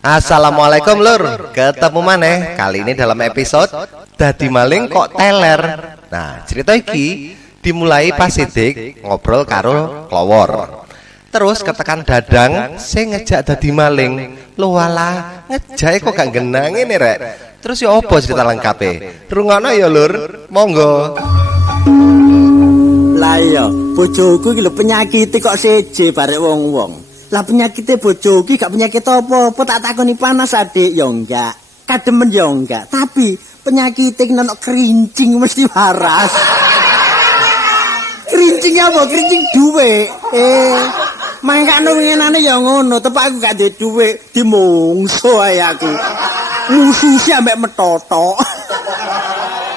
Assalamualaikum lur, ketemu maneh kali ini dalam episode Dadi Maling Kok Teler. Nah, cerita iki dimulai pas Sidik ngobrol karo Klowor. Terus ketekan Dadang sing ngejak dadi maling. Lho walah, ngejake kok gak genang ngene rek. Terus ya apa cerita lengkape? Rungokno ya lur, monggo. Lah iya, bojoku iki lho penyakit kok seje barek wong-wong. Lah penyakitnya bojo iki gak penyakit apa-apa, tak takoni panas adik ya enggak, kademen ya enggak, tapi penyakitnya ono kerincing mesti waras. Kerincing apa? Kerincing duwe. Mangkane ngenane ya ngono, tepak aku gak duwe duwe, dimungso ae aku. Mususi ambek metoto.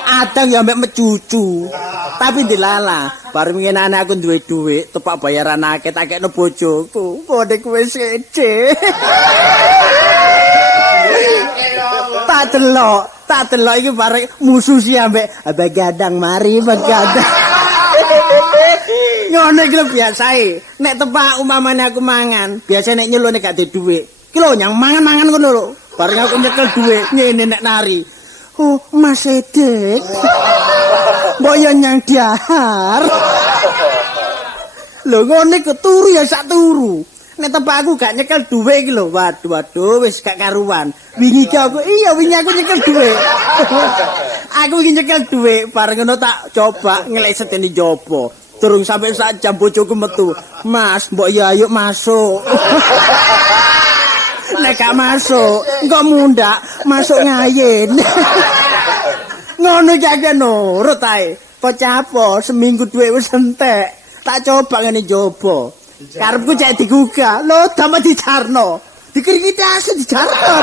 Adang ya ambek mecucu. Tapi dilala, bareng ngenane aku duwe dhuwit, tepak bayaran akeh tak kekno bojoku. Kode kowe sece. Tak delok iki bareng musuh si ambek begadang mari begadang. Ngono iki lho biasae. Nek tepak umpamane aku mangan, biasa nek nyeluk nek gak duwe dhuwit. Ki lho nyang mangan-mangan ngono lho. Bareng aku nyekel dhuwit, ngene nek nari. Oh, Mas Edek. Mbok yo nyang dahar. Lho ngene kok turu ya sak turu. Nek tempat aku gak nyekel dhuwit iki lho. Waduh wis gak karuan. Wingi iki aku wingi aku nyekel dhuwit. Aku iki nyekel dhuwit bareng ngono tak coba ngeleseti jopo. Durung sampai sak jam bojoku metu. Mas, mbok yo ayo masuk. Nek gak masuk, engko mundak masuk ngayen. Ngono iki akeh nurut ae. Pocapo seminggu duwe wis entek. Tak coba ngene jopo. Karepku cek digugah. Lho, damel dijarno. Dikirikiti asu dijarno.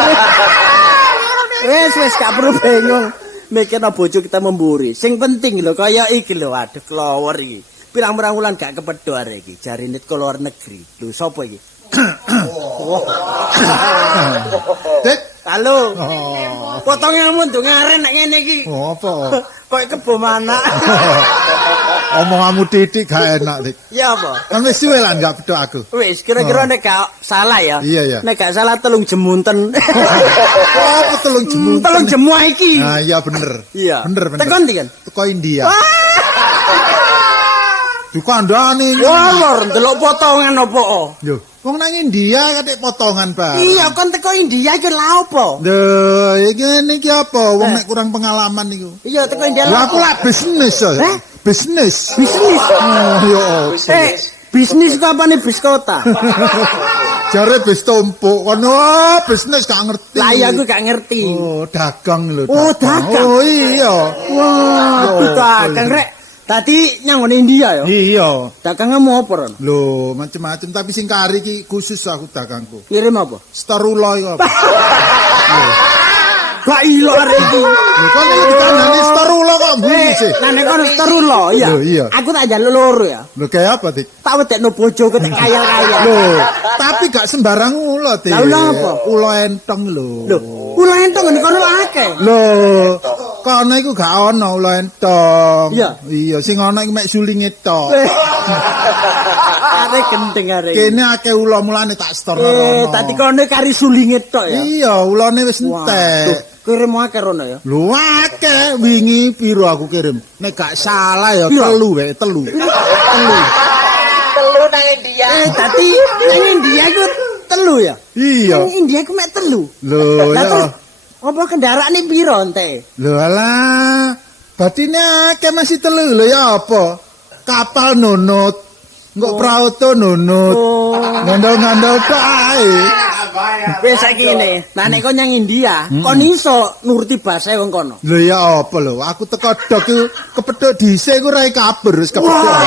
Wes gak perlu bingung. Mikirno bojo kita memburi. Sing penting lho kaya iki lho, aduh Klowor iki. Pirang-pirang wulan gak kepedho arek iki. Jarine ke luar negeri. Lho sapa iki? Dik, halo. Potongnya mundur ngaren nek ngene iki. apa? Kok kebo mana? Omonganmu titik gak enak, Dik. Ya apa? Kan wis suwe lah gak bedok aku. Wis kira-kira nek gak salah ya. Iya. Nek gak salah telung jemunten. Oh, telung jemu. Telung jemu iki. Nah, iya bener. Iya. Bener. Teko ndi kan? Teko India. Dikandani. Wah, lor, ndelok potongan opo? Yo, wong nang India katik potongan, Pak. Iya, kon teko India iki lha opo? Lho, iki apa? Wong nek kurang pengalaman niku. Iya, teko India. Lah aku lak bisnis ya. Bisnis. Bisnis. Yo. Bisnis kok apane bis kota? Jare bis tumpuk kono bisnis gak ngerti. Lah iya aku gak ngerti. Oh, dagang lho. Oh, dagang. Oh iya. Wah, dagang rek. Tadi nyang India ya? Iya. Dagangnya mau apa, Ron? Lho, macam-macam tapi sing kari iki khusus aku dagangku. Kirim apa? Starula iku apa? Gak ilo arek iki. Lho kan iki dikandani Starula kok mburi sih. Nah nek kono Starula iya. Lho, iya. Aku tak njaluk loro ya. Lho kayak apa, Dik? Tak wedekno bojoku tak kaya-kaya. Lho, tapi gak sembarang ula, Dik. Lah ula apa? Ula entong lho. Lho, ula entong ngene kono akeh. Lho, kono iku gak ono ula entong. Iya, sing ono iku mek sulinge tok. Arek gendeng arek. Kene akeh ula mulane tak storno. Tadi kono kari sulinge tok ya. Iya, ulane wis entek. Kirim akeh rono ya. Lho akeh wingi piro aku kirim. Nek gak salah ya 3 wae, 3. Telu nang India. Tadi nang India iku telu ya? Iya. Nang India iku mek telu. Lho ya. Apa kendaraane piro ente? Lho alah. Batine akeh masih 3 lho ya apa? Kapal nunut. Engko prauto nunut. Ngandel-ngandel bae. Wis saiki ngene, nah nek kon nyang India, kon iso nuruti basa wong kono. Lho ya apa lho, aku teko dok iku kepethuk dhisik iku rai kabur wis kepethuk.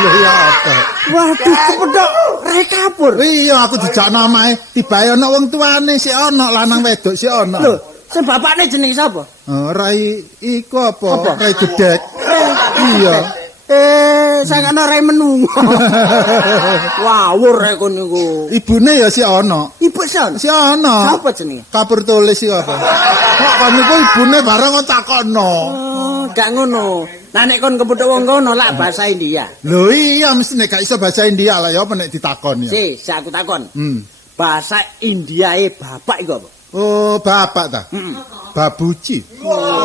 Lho ya apa. Waduh, kepethuk rai kabur. Iya, aku dijakno omahe, tibae ana wong tuane sik ana, lanang wedok sik ana. Lho, sing bapakne jenenge sapa? Rai iku apa? Rai gedek. Iya. Saya ana rai menung. Wawur rek kon niku. Ibune ya si ana. Ibu son. Si ana. Sapa jenenge? Kapur tulis iki apa? Kok kon niku ibune bareng kok takokno. Oh, gak ngono. Nah nek kon kepethuk wong kono lak bahasa India. Lho iya mesti nek gak iso bahasa India lah ya apa nek ditakon ya. Si aku takon. bahasa Indiae bapak iku apa? Oh, bapak ta. Babuji.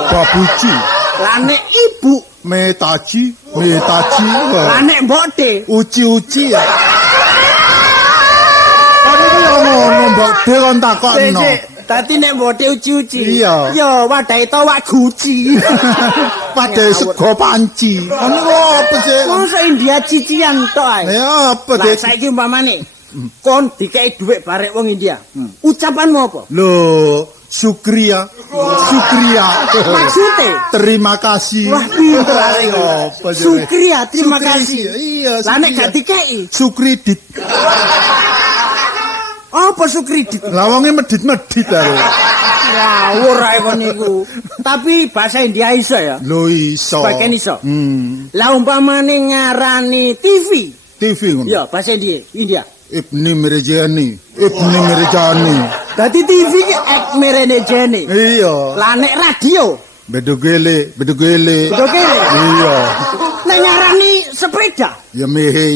Babuji. Lah nek ibu, Metaji. lah nek mbokde. Uci-uci ya. Kan iki yo ngono, Mbok De kon takokno. Dadi nek mbokde uci-uci. Iya. Yo wadahe to wak guci. Padahal sego panci. Kan iku apa sih? Masa India cician tok ae. Ya apa Lah deh? saiki umpamane kon dikei dhuwit barek wong India. Ucapanmu apa? Loh, Sukriya. Maksudnya? Terima kasih. Wah, pinter arek. Apa sih? Sukriya, terima Sukri, kasih. Iya, Lah nek Sukriya. gak dikei, Sukridit. apa sukridit? Lah wonge medit-medit ae. Ngawur ae kon niku. Tapi bahasa India iso ya. Lho iso. Sebagian iso. Lah umpamane ngarani TV. TV ngono. Ya, bahasa India. Ibni Mirjani. Dadi TV ki ek merene jene. Iya. Lah nek radio, Bedugele. udah kene. Iya. Nek ngarani sepeda. Ya mehe.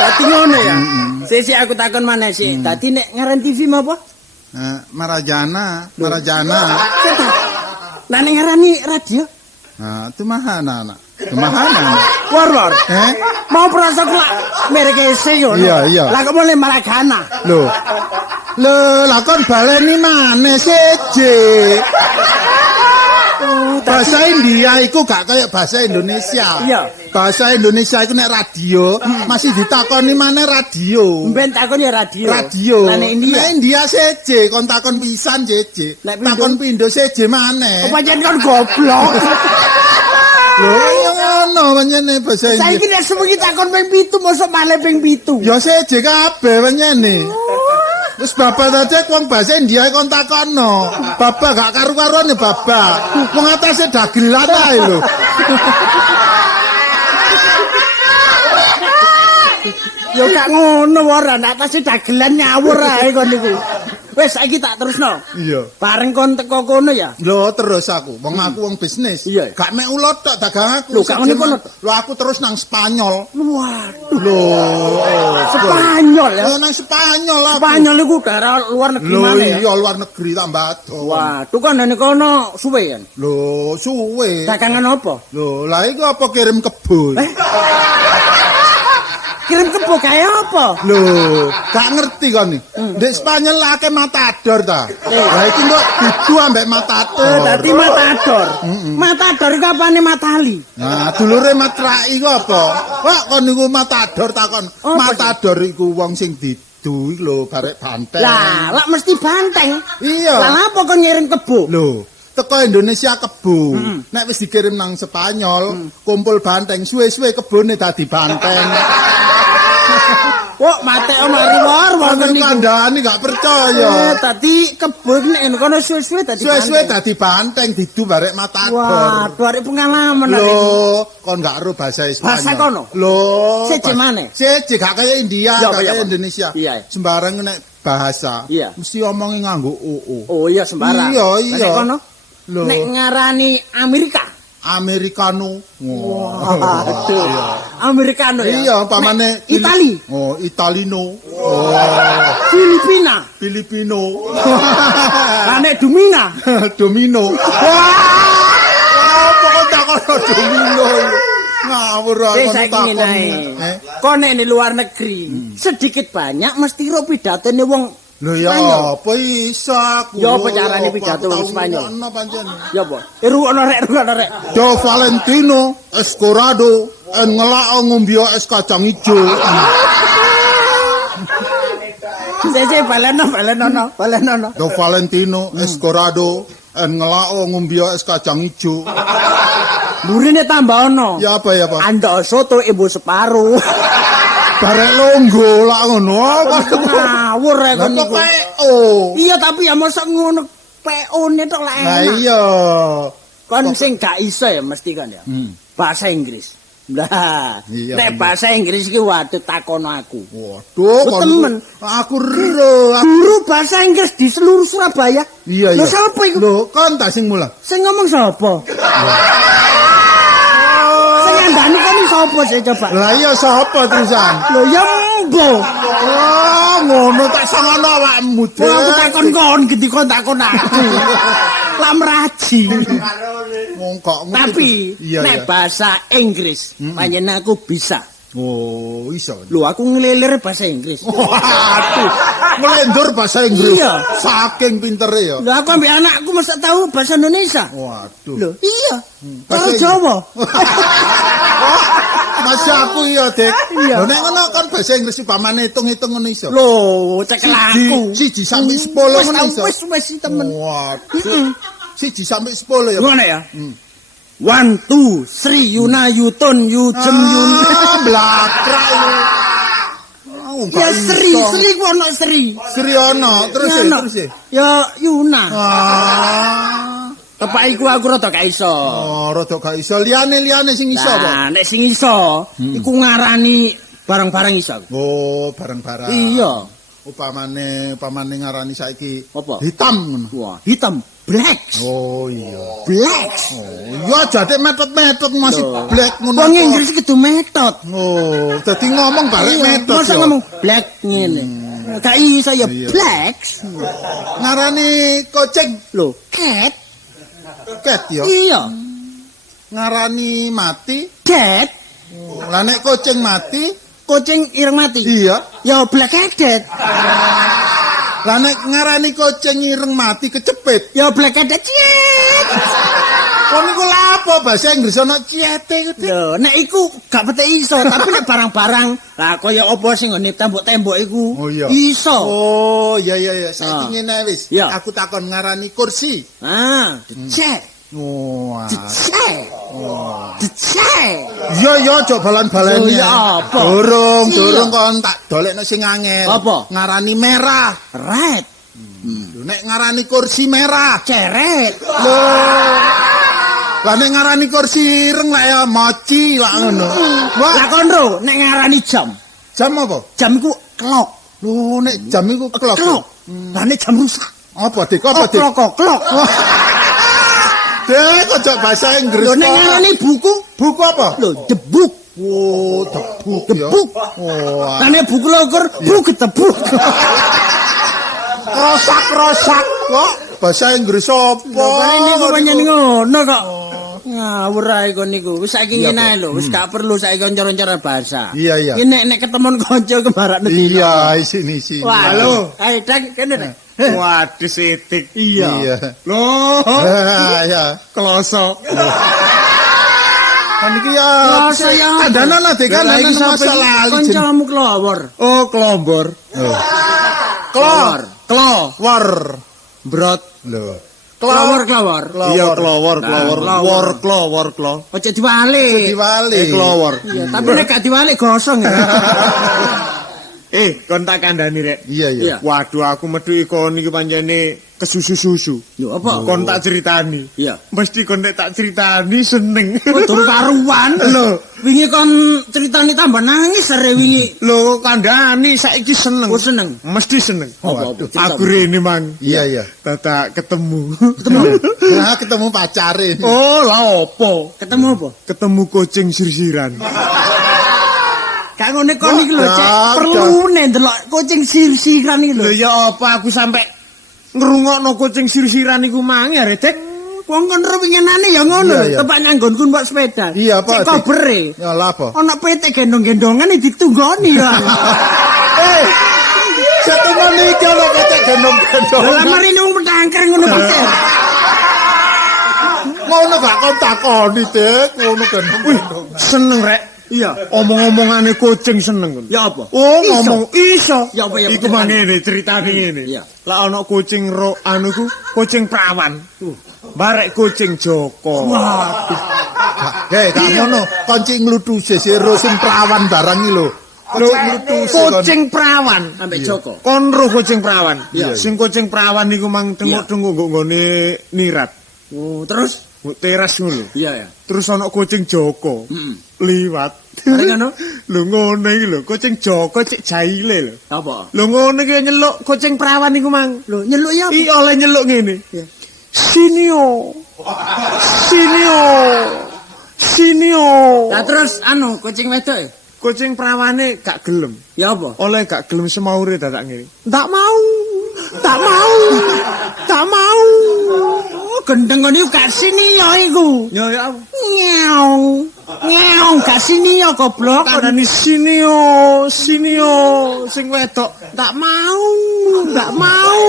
Dadi ngono ya. Sesi aku takon maneh sih. Dadi nek ngaran TV apa? Marajana. Lah nek ngarani radio? Nah, itu mahana anak. Warlord. Mau prasok lah merek ese yo. Iya. Lah kok mulai maragana. Loh, lah kon baleni maneh seje. Bahasa India iku gak kayak bahasa Indonesia. Iya. Bahasa Indonesia iku nek radio masih ditakoni maneh radio. Mben takon ya radio. Radio. Lah nek India. Nek India seje, kon takon pisan seje. Nek pindho? Takon pindo seje maneh. Apa jan kon goblok. Lho, ya ngono pancene bahasa India. Saiki nek sewengi takon ping 7 mosok malih ping 7. Ya seje kabeh pancene. Terus bapak aja wong bahasa India kon takono. Bapak gak karu-karuan ya bapak. Wong atase dagelan ae lho. Ya gak ngono ora, nek atase dagelan nyawur ae kon niku. Wis saiki tak terusno. Iya. Bareng kon teko kono ya. Lho terus aku, aku wong bisnis. Iya. Gak mek ulot tok dagang aku. Lho, gak ngene kono. Lho aku terus nang Spanyol. Waduh, Lho. Spanyol ya. Lho nang Spanyol aku. Spanyol iku daerah luar negeri Lho mana ya? iya luar negeri tambah ado. Waduh kan nek kono suwe kan. Lho suwe. Dagangan apa? Lho lah iku apa kirim kebo? Kirim kebo kaya apa? Lho, gak ngerti kon nih. Di Spanyol lah ke matador ta. Lah iki kok didu ambek matador. Dadi matador. Matador iku apane matali? Nah, dulure matrai iku apa? Kok kon niku matador takon. Apa Matador iku wong sing didu iki lho barek banteng. Lah, lak mesti banteng. Iya. Lah apa kon ngirim kebo? Lho, teko Indonesia kebo. Nek wis dikirim nang Spanyol, kumpul banteng, suwe-suwe kebone dadi banteng. Kok mate mari war wonten niku. Kandhane gak percaya. Tadi kebo nek kono suwe-suwe dadi Suwe-suwe dadi banteng didu barek matador. Waduh, arek pengalaman arek. Lho, kon gak ero bahasa Spanyol. Bahasa kono? Lho. Seje maneh? Seje gak kaya India, Iya, gak iya, kaya Pak. Indonesia. Iya. Sembarang nek bahasa. Iya. Mesti omongi nganggo oo. Oh iya sembarang. Iya. Nek kono? Lho. Nek ngarani Amerika. Americano. Waduh. Americano ya. Iya, pamane Nek Itali. Oh, Italino. Filipina. Filipino. Lah nek Dumina. Domino. Apa kok takono domino? Ngawur aku Saiki takon. ngene ae. Kon nek di luar negeri, sedikit banyak mesti ro pidatone wong Lho ya Spanyol. apa iso aku? Ya apa carane pidato wong Spanyol? Ono pancen. Ya apa? Ruwono rek. Do Valentino Escorado en ngelak ngombio es kacang ijo. Sese balenono. Do Valentino Escorado en ngelak ngombio es kacang ijo. Murine tambah ono. Ya apa ya, Pak? Anda soto ibu separuh. Barek longgo lak ngono. Ngawur rek kon niku. Iya tapi ya mosok ngono PO-ne tok lah Nah enak. iya. Kon sing gak iso ya mesti kan ya. Bahasa Inggris. Lah, Iya, nek bener. bahasa Inggris iki waduh takono aku. Waduh, Lu temen. Aku ero. Guru bahasa Inggris di seluruh Surabaya. Iya, Lho iya. sapa iku? Lho, kon ta sing mulang. Sing ngomong sapa? Sing ngandani kan sapa sih coba? Lah iya sapa terusan? Lho ya mbo. Oh, ngono tak sangono awakmu. Wong aku takon kon gitu kon takon aku. Lah meraji. Ngongkok. Tapi Iya, nek iya. bahasa Inggris panjenengan aku bisa. Oh, iso. Lho aku ngelilir bahasa Inggris. Waduh, ngelendur bahasa Inggris. Iya. Saking pintere ya. Lho aku ambek anakku mesti tahu bahasa Indonesia. Waduh. Lho, iya. bahasa Bahasa Jawa. Masih aku iya, Dik. Iya. Lho nek ngono kan bahasa Inggris upamane hitung-hitung ngono iso. Lho, cekel aku. Siji sampai 10 Wis ngono iso. wis temen. Waduh. Siji sampai 10 ya. Ngono ya? 1 2 3 Yuna Yutun Yujem Yun. Blakrak iki. Ya Sri ku ono Sri. Sri ono, terus Ya, ya, ono. terus ya. Ya Yuna. Ah. Tepak iku aku rada gak iso. Oh, rada gak iso. Liyane sing iso apa? Nah, nek sing iso iku ngarani barang-barang iso. Oh, barang-barang. Iya. Upamane ngarani saiki Apa? hitam ngono. Wah, hitam, black. Oh iya. Black. Ya jate metot-metot masih black ngono. Wong kok. Inggris kudu metot. Oh, dadi ngomong bareng Iya, metot masa ya. ngomong black ngene. Gak iso ya Iya. black. Ngarani kucing Lho, cat. cat ya. Iya. Ngarani mati. Cat. Lah nek kucing mati, Kucing ireng mati. iya. Ya black cat. Lah nek ngarani kucing ireng mati kecepit. Ya black cat. Ciet. Kon niku lha apa bahasa Inggris ana ciete iku. Lho, nek iku gak pete iso, tapi nek barang-barang lah kaya apa sing ngene tembok-tembok iku Oh iya. iso. Oh, iya. Saiki Ah. ngene wis. Iya. Aku takon ngarani kursi. Ah, cek. Wah. Cek. Cek. Iya, aja balan-baleni. Oh, iya, apa? Durung Iya. kon tak dolekno sing angel. Apa? Ngarani merah. Red. Lho, nek ngarani kursi merah. Ceret. Lah nek ngarani kursi ireng lah ya mochi lah ngono. Wah, Lah kon ro nek ngarani jam. jam apa? Jam iku clock. Lho, nek jam iku clock. Clock. Lah nek jam rusak. Apa, Dik? Apa, Dik? Clock. Dek, kok bahasa Inggris. Lho nek kok. ngarani buku, Buku apa? lho the book. Oh, tebuk ya. Tebuk. Oh, Lah nek buku loker, buku tebuk. rosak kok. Bahasa Inggris apa? Lah niku panjenengan ngono kok. Ngawur ae kon niku. Wis saiki ngene ae lho, wis gak perlu saiki kanca-kanca bahasa. Iya, iya. Iki nek ketemon kanca kemarak negeri. Iya, sini. Wah, halo. Ayo Dak, kene Dak. Waduh sitik. Iya. Loh, Ya. kloso. Kan iki ya. Kloso ya. Kandanan Dik, kandanan masalah ali jeneng. Kancamu kelawor. Oh, klombor. Klor. War. Brot. Lho. Kelawor. Iya, klowor. War, klo. Ojo diwalik. Diwali. Klowor. Iya, tapi nek gak diwalik gosong ya. Kon tak kandhani rek. Iya. Iya. Waduh, aku metu ikon iki pancene kesusu-susu. Yo apa? Kon tak ceritani. Iya. Mesti kon nek tak ceritani seneng. Oh, durung karuan. Lho. Wingi kon ceritani tambah nangis sare wingi. Lho, kandhani saiki seneng. Oh, seneng. Mesti seneng. Apa? Aku rene mang. Iya. Tata ketemu. Nah, ketemu pacare. Oh, lah opo? Ketemu apa? Ketemu kucing sirsiran. Gak ngene kon iki lho, Cek. Dak, Perlune ndelok kucing sir-siran iki lho. Lho ya apa aku sampe ngrungokno kucing sirsiran iku mang ya, Redek? Wong kon ro winginane ya ngono, Iya. tepak nyanggonku mbok sepeda. Iya, apa, Cek Dik? kobere. Ya lah apa? Ana PT gendong-gendongan ditunggoni ya. Satu meniki ana kate gendong-gendong. Lah marine wong petangker ngono piye. Ngono gak kon takoni, Dik. Ngono gendong-gendong. Seneng rek. Iya. Omong-omongane kucing seneng kon. Ya apa? Oh, Iso. ngomong iso. Ya apa ya? Iku mah ngene ceritane ngene. Iya. Lah ana kucing anu ku, kucing prawan. Barek kucing Joko. Hei, gak ngono. Konci nglutuse sira sing prawan barang iki lho. Lho, Nglutuse kon. kucing prawan. Ambek Joko. Kon ro kucing prawan. Iya. Sing kucing prawan niku mang tengok-tengok nggone nirat. Oh, terus? Teras ngono. Iya ya. Terus ana kucing Joko. Liwat. Mari ngono. Lho ngono iki lho, kucing Joko cek jaile lho. Apa? Lho ngono iki nyeluk kucing prawan iku mang. Lho, nyeluk ya apa? Iki oleh nyeluk ngene. Iya. Sinio. Lah terus anu kucing wedok e? kucing prawane gak gelem. Ya apa? Oleh gak gelem semaure dadak ngene. Tak mau. Tak mau. Tak mau. Gendeng ngene gak sini ya iku. Ya ya. Nyeong. Nyeong gak sini ya goblok. Kandhani sini yo, sing wedok. Tak mau. Tak mau.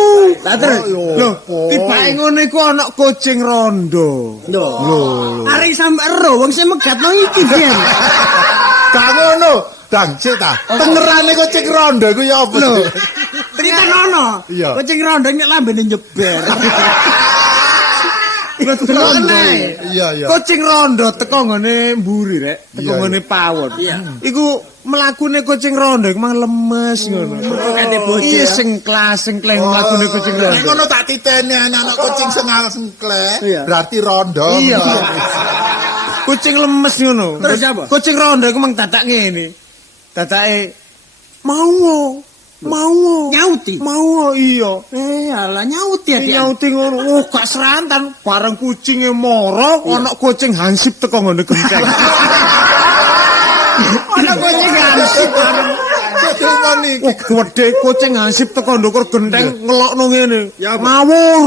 Lah terus. Lho, tibake ngene iku ana kucing rondo. Lho. Arek sampe ero wong sing megatno iki, Gen. Gak ngono. Dang, cek ta. Tengerane kucing rondo iku ya apa? Lho. Cerita nono. Iya. Kucing rondo nek lambene nyeber. Rondo. Iya, iya. Kucing rondo teko ngene mburi rek, teko Iya, ngene pawon. Iya. Iku mlakune kucing rondo iku mang lemes ngono. Kate bocah. Iya sing kleng mlakune kucing Nek rondo. ngono tak titeni anak kucing sengklek, Iya. berarti rondo. Iya. Kucing lemes ngono. Terus apa? Kucing rondo iku mang dadak ngene. Dadake mau. Nyauti. Mau iya. Alah nyauti ya dia. Nyauti ngono. Oh, gak serantan. Bareng kucinge moro, ana kucing hansip teko ngene genteng. Ana kucing hansip bareng. Oh, gede kucing hansip teko ndukur genteng ngelokno ngene. Ngawur.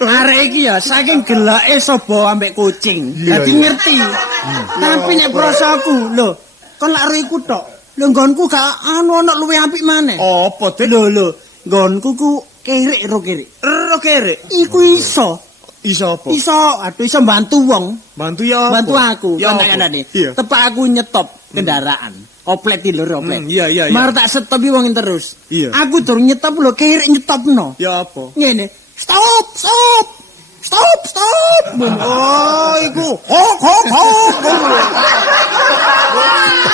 Arek iki ya saking gelake sapa ambek kucing. Dadi ngerti. Tapi nek prasaku, lho, kon lak iku tok. Lho nggonku gak ana luwih apik maneh. Apa, Dik? Lho, nggonku ku kerek ro kerek. Ero kere. Iku iso. Iso apa? Iso bantu wong. Bantu ya apa? Bantu aku, Ya apa? kandhane. Iya. Tepak aku nyetop kendaraan. Oplet iki lho, oplet. Iya. Mar tak stop wong terus. Iya. Aku durung nyetop lho, kerek nyetopno. Ya apa? Ngene. Stop. Oh, iku. Hok.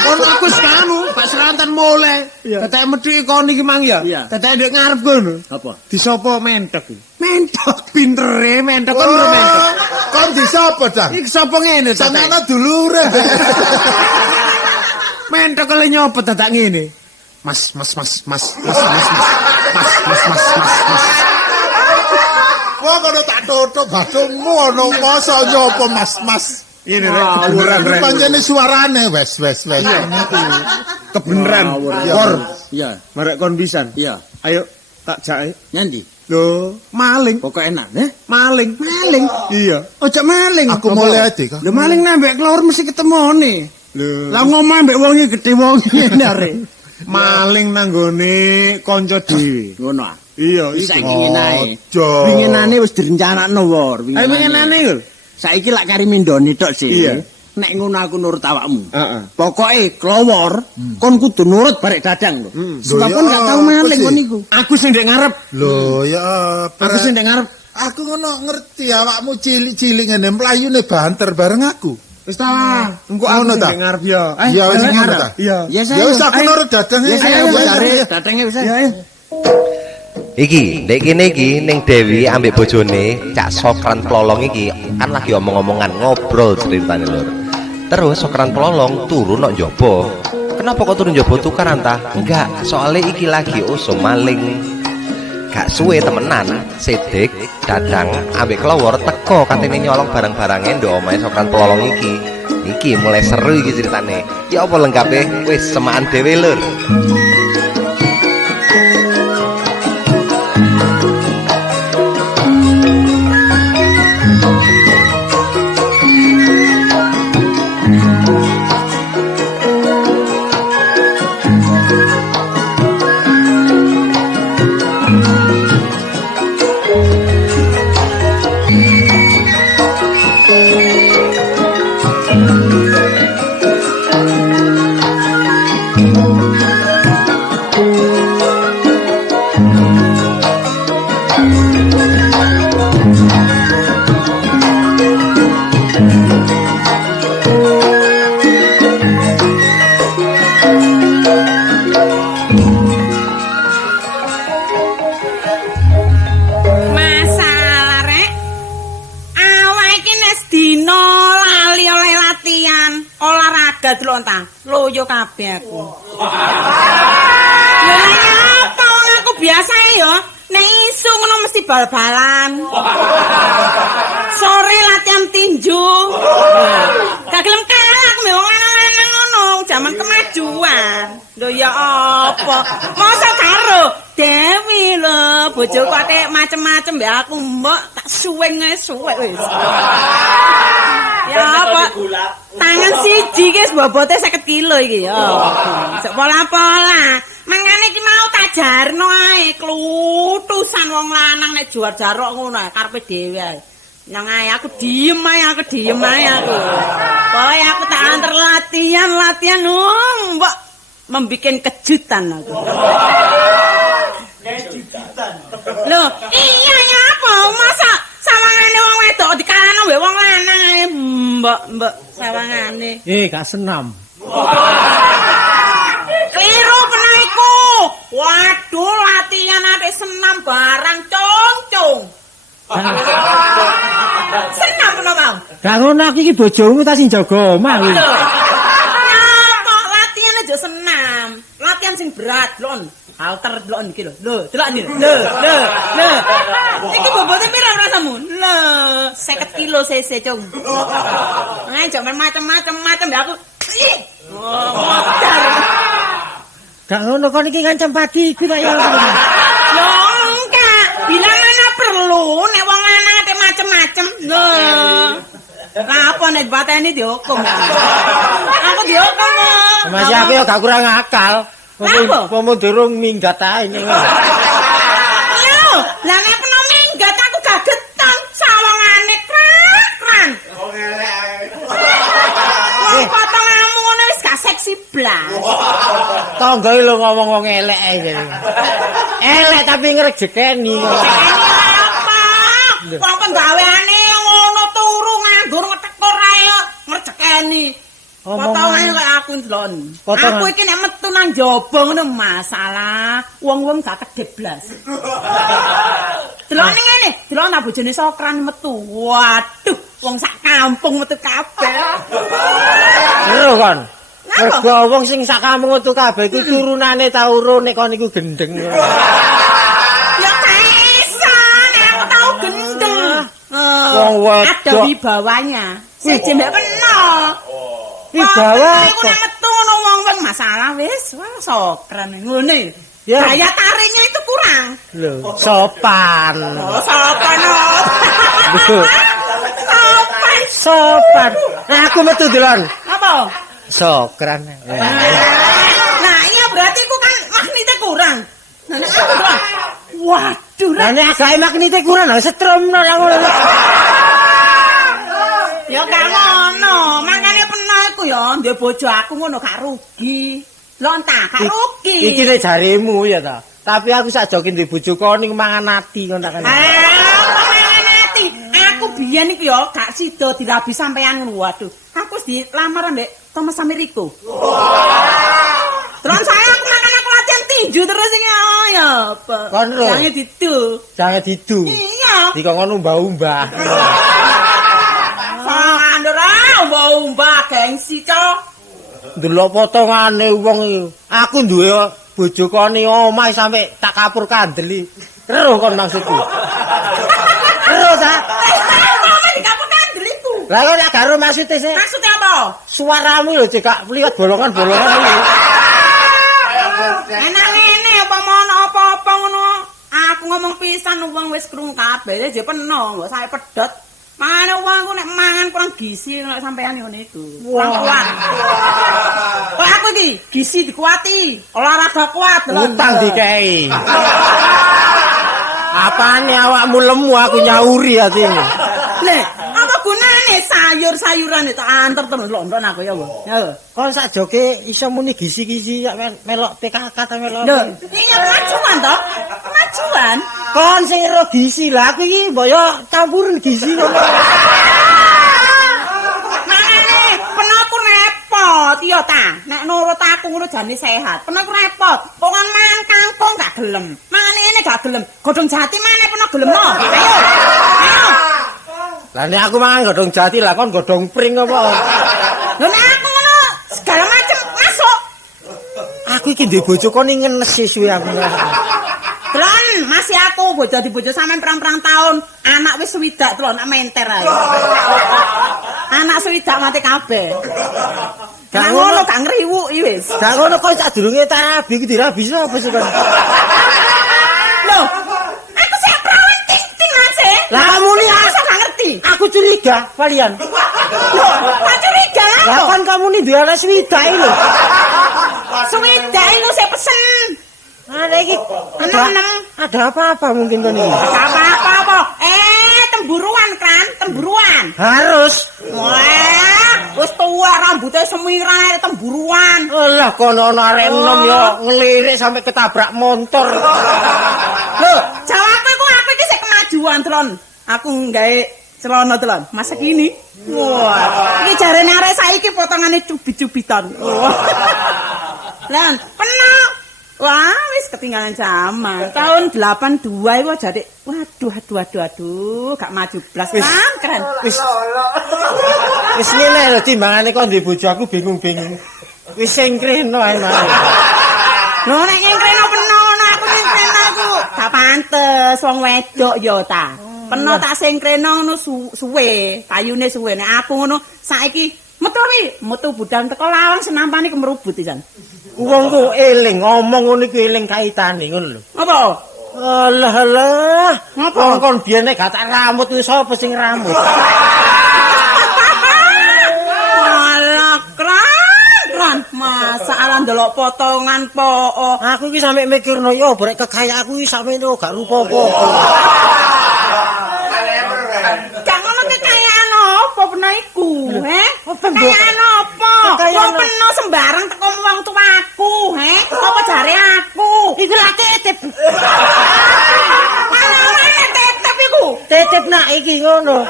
Kon aku sekanu, Pak Serantan mulai. Tetek medhi kon iki mang ya. Iya. Tetek ndek ngarep kono. Apa? Disopo mentek iki. Mentok. Pintere mentek kon lho mentek. Kon disapa, Dang? Iki sapa ngene tetek? Sampeyan dulure. Mentek kali nyopo tetek ngene. Mas. Wah, kono tak tutup bathungmu ana masa nyopo Mas. Ini rek kuburan rek. Pancene suarane wes. Kebeneran. Iya. Kor. Iya. Marek kon pisan. Iya. Ayo tak jake. Nyandi. Lho, maling. Pokok enak, Maling. Iya. Ojo maling. Aku mulai ade kok. Lho maling nambek kelawur mesti ketemone. Lho, Lah ngomong ambek wong iki gedhe wong ngene arek. maling nanggone kanca dhewe. Ngono ah. Iya, Saiki iku. ngene ae. Ojo. Winginane wis direncanakno wor. Ayo winginane lho. Saiki lak kari mindoni tok sih. Iya. Nek ngono aku nurut awakmu. Heeh. Pokoke klowor kon kudu nurut barek dadang lho. Sebab Lho, kon ya gak tau apa maling sih? kon niku. Aku sing ndek ngarep. Lho, ya apa? Aku sing ndek ngarep. Aku ngono ngerti awakmu cilik-cilik ngene mlayune banter bareng aku. Wis ta. Engko aku Ngono sing ta? ndek ngarep ya. Ya wis bareng ngono ngarep. ta. Iya. Ya Ya wis aku nurut dadang Ya saya ayo, cari ayo. dadangnya wis. Iki, ndek kene iki ning Dewi ambek bojone Cak Sokran Plolong iki kan lagi omong-omongan ngobrol ceritane lur. Terus Sokran Plolong turu nok njaba. Kenapa kok turun njaba tukaran ta? Enggak, soalnya iki lagi usum maling. Gak suwe temenan, Sidik, Dadang, ambek Kelowor teko katene nyolong barang-barangnya ndok omahe Sokran Plolong iki. Iki mulai seru iki ceritane. Ya apa lengkape? Wis semaan dhewe lur. Masalah rek. Awak iki nes dina lali oleh latihan olahraga delok ta. Loyo kabeh aku. Lha apa wong aku biasa ya. Nek isu ngono mesti bal-balan. Sore latihan tinju. Gak gelem kalah aku mbek wong lanang ngono, jaman kemajuan. Lho ya apa? Masa karo Dewi lho, bojoku ate macem-macem mbek aku mbok tak suweng wis. Ya apa? Tangan siji ki bobote 50 kilo iki ya. Sek pola-pola. Mangane iki mau tak jarno ae klutusan wong lanang nek jual jarok ngono ae karepe dhewe ae. Nang ae aku diem ae aku. Pokoke aku tak antar latihan mbok membikin kejutan aku. Loh, iya ya apa? Masa sawangane wong wedok dikalahno mbek wong lanang ae, mbok sawangane. Gak senam. Kliru penaiku. Waduh, latihan ate senam barang cung. Senam ngono mau. Gak ngono aku iki bojomu ta sing jaga omah kuwi. Apa latihan aja senam. Latihan sing berat, lon. Halter delok iki lho. Delok iki. Lho. Iki bobote pira rasamu? Lho, 50 kilo cc, Cung. Ayo macam-macam ya aku. Modar. Gak ngono kon iki ngancam padi iku tak ya. Lho, enggak. Bila mana perlu nek wong lanang ate macem-macem. Lho. Lah apa nek bateni dihukum. Aku dihukum. Mas aku ya gak kurang akal. Pomo durung minggat ae ngene. Yo, lah nek peno minggat aku gagetan sawangane kran. Wong elek ae. Wong potonganmu ngono wis gak seksi blas. Tanggae lho ngomong wong elek ae. Elek tapi ngrejekeni. Apa? Wong penggaweane ngono turu nganggur ngetekur ae ngrejekeni. Potongane kaya aku ndelon. Aku iki nek metu nang jaba ngono masalah. Wong-wong gak kedhe blas. Delok ning ngene, delok nang bojone Sokran metu. Waduh, wong sak kampung metu kabeh. Lho kon. Mergo wong sing sak kampung metu kabeh iku turunane ta urun nek kon iku gendeng. Ya kaisa, nek aku tau gendeng. Wong wedok. Ada wibawanya. Siji mbek kena. Wibawa aku nek metu ngono wong-wong masalah wis, wah Sokran ngene. Ya. Daya tariknya itu kurang. Lho, sopan. Oh, sopan. Sopan. Nah, aku metu delon. Apa? Sokran. Nah, iya berarti ku kan magnetnya kurang. Nah, nek aku doang. Waduh, Lah nek agake magnete kurang lho setrumno lah ngono. ya gak ngono. Makane pernah aku ya ndek bojo aku ngono gak rugi. Lonta, gak rugi. Iki nek jarimu ya ta. Tapi aku sak joki ndek bojo koning mangan ati ngono kan. Mangan ati. Aku biyen iki ya gak sida dirabi sampean ngono. Waduh, aku wis dilamar mbek Thomas Ameriko. Terus saya aku latihan tinju terus iki ya apa? Kon lho. Jangan didu. Iya. Dikon umbah-umbah. Andra, umbah gengsi, Cok. Ndelok potongane wong iki. Aku duwe bojo kone omah sampe tak kapur kandeli. Ero kon maksudku. Ero ta? Apa dikapur kandeliku? Lah kok gak karo maksude sih. Maksudnya apa? Suaramu lho cekak liwat bolongan-bolongan iki. Enak ngene apa mono apa-apa ngono. Aku ngomong pisan wong wis krungu kabeh, je peno, kok sae pedhot. Mangane wongku nek mangan kurang gizi nek sampean ngene iku. Kurang kuat. Kok aku iki gizi dikuati, olahraga kuat lho. Utang dikei. Apane awakmu lemu aku nyauri atine. Le, apa gunane sayur-sayuran itu antar terus lonton aku ya, Bu. Ya. Kon sak joke iso muni gizi-gizi melok PKK ta melok. Lho, iya kemajuan toh? Kemajuan. Kon sing ero gizi lah aku iki mbok yo campurin gizi ngono. Makane penaku repot iya ta. Nek nurut aku ngono jane sehat. Penaku repot. Pokoke mangan kangkung gak gelem. Mangan ini gak gelem. Godhong jati maneh peno gelem no. Ayo. Lah nek aku mangan godhong jati lah kon godhong pring apa? Lho nek aku ngono segala macem masuk. Aku iki ndek bojo kon ngenes suwe aku. Telon masih aku bojo di bojo sampean perang-perang tahun. Anak wis swidak telon nak menter ae. Anak swidak mati kabeh. Gak Gak ngono. ngono gak ngriwuki wis. Gak ngono kok sadurunge terabi ku dirabi sapa sih kan? Loh, aku sih perawan ting-ting aja. Lah kamu nih Masa gak ngerti? aku curiga kalian. Loh, tak curiga Lah apa? kan kamu nih duwe anak swidak lho. Swidak iku saya pesen. Ada iki Enam. ada apa-apa mungkin kan ini. Gak apa-apa. Temburuan kan, temburuan. Harus. Wah, wis tuwa rambutnya semirah temburuan. Alah kono ana arek enom yo ngelirik sampai ketabrak motor. Loh, jawabku aku iki sik kemajuan, Tron. Aku nggawe celana Tron. Masa gini? Wah, iki jarene arek saiki potongane cubit-cubitan. Wah. Lan, penuh. Wah, wis ketinggalan zaman. Tahun 82 iku jadi waduh, gak maju blas kan keren. Wis ngene lho timbangane kok ndek bojo aku bingung-bingung. Wis sengkreno ae mari. Lho nek nyengkreno peno ngono aku nyengkreno aku. Gak pantes wong wedok ya ta. Peno tak sengkreno ngono suwe, kayune suwe. Nek aku ngono saiki metu budal teko lawang senampane kemerubut pisan. Wong ku eling ngomong ngono iku eling kaitane ngono lho. Apa? Alah. Ngapa? Wong kon biyen nek gak tak rambut kuwi sapa sing rambut? Alah, kran. Masalah ndelok potongan po. Aku iki sampe mikirno yo brek kekayaan aku iki sampe gak rupa apa. Gak ngono kekayaan apa peno iku, Apa, Mbok? Kekayaan apa? Kekayaan Wong peno sembarang teko wong tuaku, Apa jare aku? Iku lak tetep. Mana tetep iku? Tetep nak iki ngono.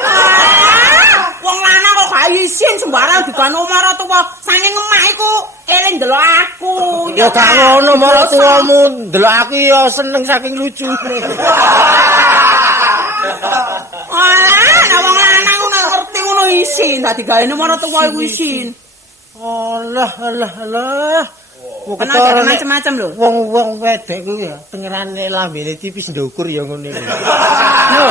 Wong lanang kok gak isin sembarang digan omah tuwa. Saking emak iku eling delok aku. Ya gak ngono marang tuamu ndelok aku ya seneng saking lucune. Nek wong lanang ngono ngerti ngono isin, dadi gaene marang tuwa iku isin. Allah. Kok Ana jare macam-macam lho. wong wedok ku ya tengerane lambene tipis ndukur ya ngono iki. Lho.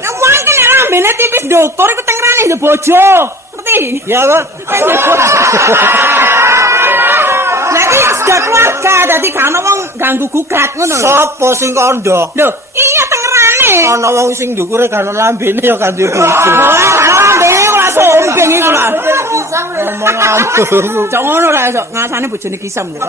Nek wong iki nek lambene tipis ndukur iku tengerane ya bojo. Ngerti? Ya kok. Jadi sudah keluarga, dadi gak ono wong ganggu gugat ngono lho. Sopo sing kandha? Lho, iya tengerane. Ana wong sing ndukure gak ono lambene ya kan duwe bojo. Ora lambene iku lah sombeng iku lah. Ngomong ambung. Cok ngono lah sok ngasane bojone kisam lho.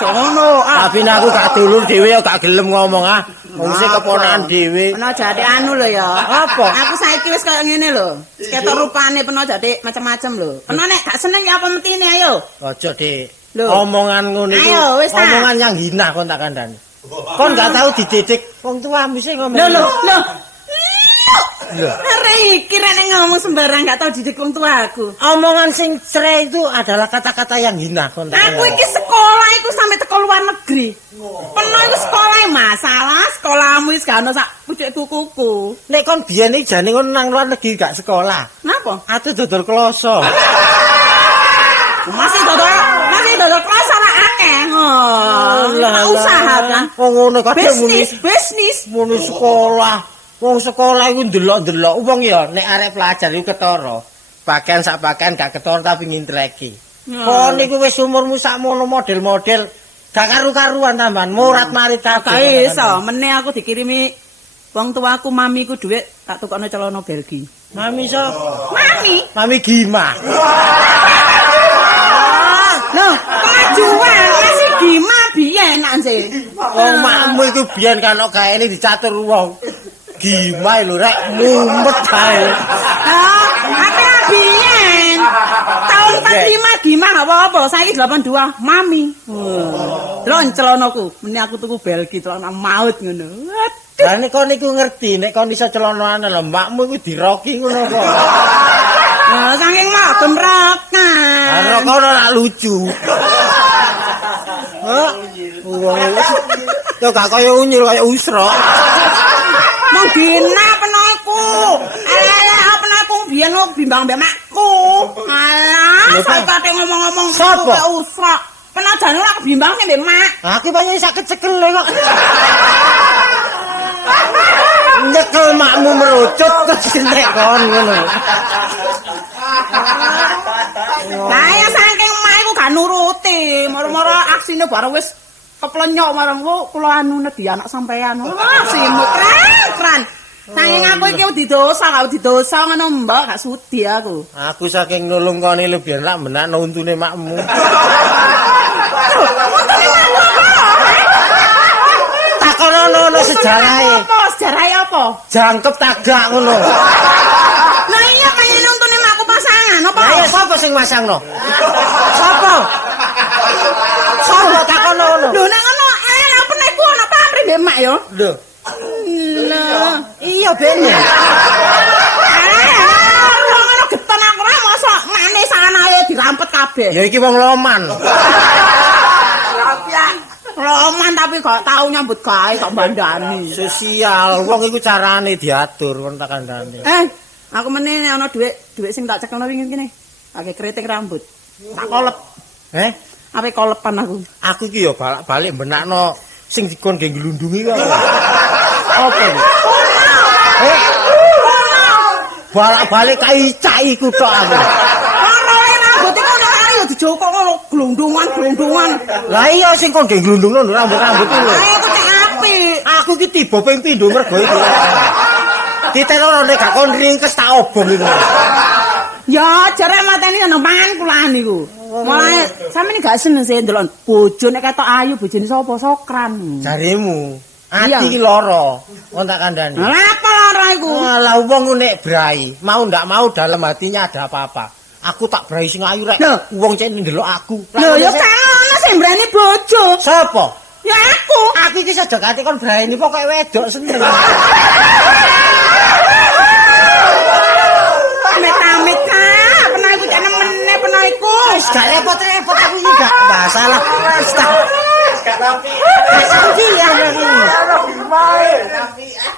Cok ngono. Tapi nek aku gak dulur dhewe ya gak gelem ngomong ah. Wong sing keponakan dhewe. Peno jate anu lho ya. Apa? Aku saiki wis kaya ngene lho. Ketok rupane peno jate macam-macam lho. Peno nek gak seneng ya apa metine ayo. Aja, Dik. Lho. Omongan ngono iku. Ayo, wis ta. Omongan yang hina kon tak kandhani. Kon gak tahu dididik wong tuamu sing ngomong. Lho. Arek iki rene ngomong sembarang gak tau didik wong tuaku. Omongan sing cerai itu adalah kata-kata yang hina kon tak Aku kandhani. iki sekolah iku sampe teko luar negeri. Peno iku sekolah masalah sekolahmu wis gak ono sak pucuk tukuku. Nek kon biyen iki jane kon nang luar negeri gak sekolah. Napa? Atuh dodol kloso. Masih dodol kelas ora akeh. Tak usaha kan. Wong ngono kadang Bisnis. muni sekolah. Wong sekolah iku ndelok-ndelok wong ya nek arek pelajar iku ketara. Pakaian sak pakaian gak ketara tapi ngintreki. Kon niku wis umurmu sakmono model-model gak karu-karuan tambahan murat marit Gak kabeh. iso, meneh aku dikirimi wong tuaku mamiku dhuwit tak tukokno celana Belgi. Mami so. Mami Gima. Loh, kemajuan masih Bima biyen nak sih. Wong makmu iku biyen kan gaene dicatur wong. Gima lho rek mumet ae. Apa biyen? Tahun 45 Bima gak apa-apa, saiki 82 Mami. Lho celanaku, meneh aku tuku Belgi celana maut ngono. Lah nek kon niku ngerti nek kon iso celanaan lho makmu iku diroki ngono kok. Saking modern rokan. Ora kono nak lucu. Hah? Wong yo gak kaya unyil kaya usra. Mau dina penoku. Alah penoku biyen kok bimbang mbek makku. Alah, saiki kate ngomong-ngomong Sopo? kok usra. Peno jane ora kebimbang mbek mak. Aku pancen sak kecekel kok. nyekel makmu merucut terus entek kon ngono. Lah ya saking mak iku gak nuruti, moro-moro aksine bareng wis keplenyok marang kula anu nedhi anak sampean. Wah, simut keren. Saking aku iki didosa, ngono mbok gak sudi aku. Aku saking nulung kene lho biyen lak menak untune makmu. Takono sejarahe. Sejarahe apa? Jangkep tagak ngono. Lah iya pengen nuntune makku pasangan apa? Lah ya sapa sing masangno? Sapa? Sapa takono ngono? Lho nek ngono apa nek ku ana pamrih mbek mak ya? Lho. Lah, Iya ben. Ngono geton aku ora mosok manis sanae dirampet kabeh. Ya iki wong loman. Roman tapi gak tau nyambut gawe kok bandani. Sosial, wong iku carane diatur kon tak kandhane. Aku meneh nek ana dhuwit sing tak cekelno wingi kene. Pakai keriting rambut. Tak kolep. Ape kolepan aku. Aku iki ya balik benakno sing dikon nggih glundungi kok. Apa iki? Balik kai cai iku tok aku. Ora rambut iku nek kari yo dijokok ngono glundungan. Lah iya sing kon nggih glundungno rambut-rambut iku lho. Ayo cek apik. Aku iki tiba ping pindho mergo iku. Diteror nek gak kon ringkes tak obong iku. Ya jare mateni nang pangan kulaan niku. Mulane sampeyan gak seneng sih ndelok bojo nek ketok ayu bojone sapa sokran. Jarimu ati iki lara, kon tak kandhani. Lah apa lara iku? Lah wong nek brai, mau ndak mau dalam hatinya ada apa-apa. Aku tak brai sing ayu rek. Wong cek ndelok aku. Lho ya kan ono sing brani bojo. Sapa? Ya aku. Aku iki sedo kate kon brani pokoke wedok seneng. Amit-amit Kak, pernah iku jane meneh pernah iku. Wis gak repot-repot aku iki gak masalah. Wis tak. Sanji ya iki.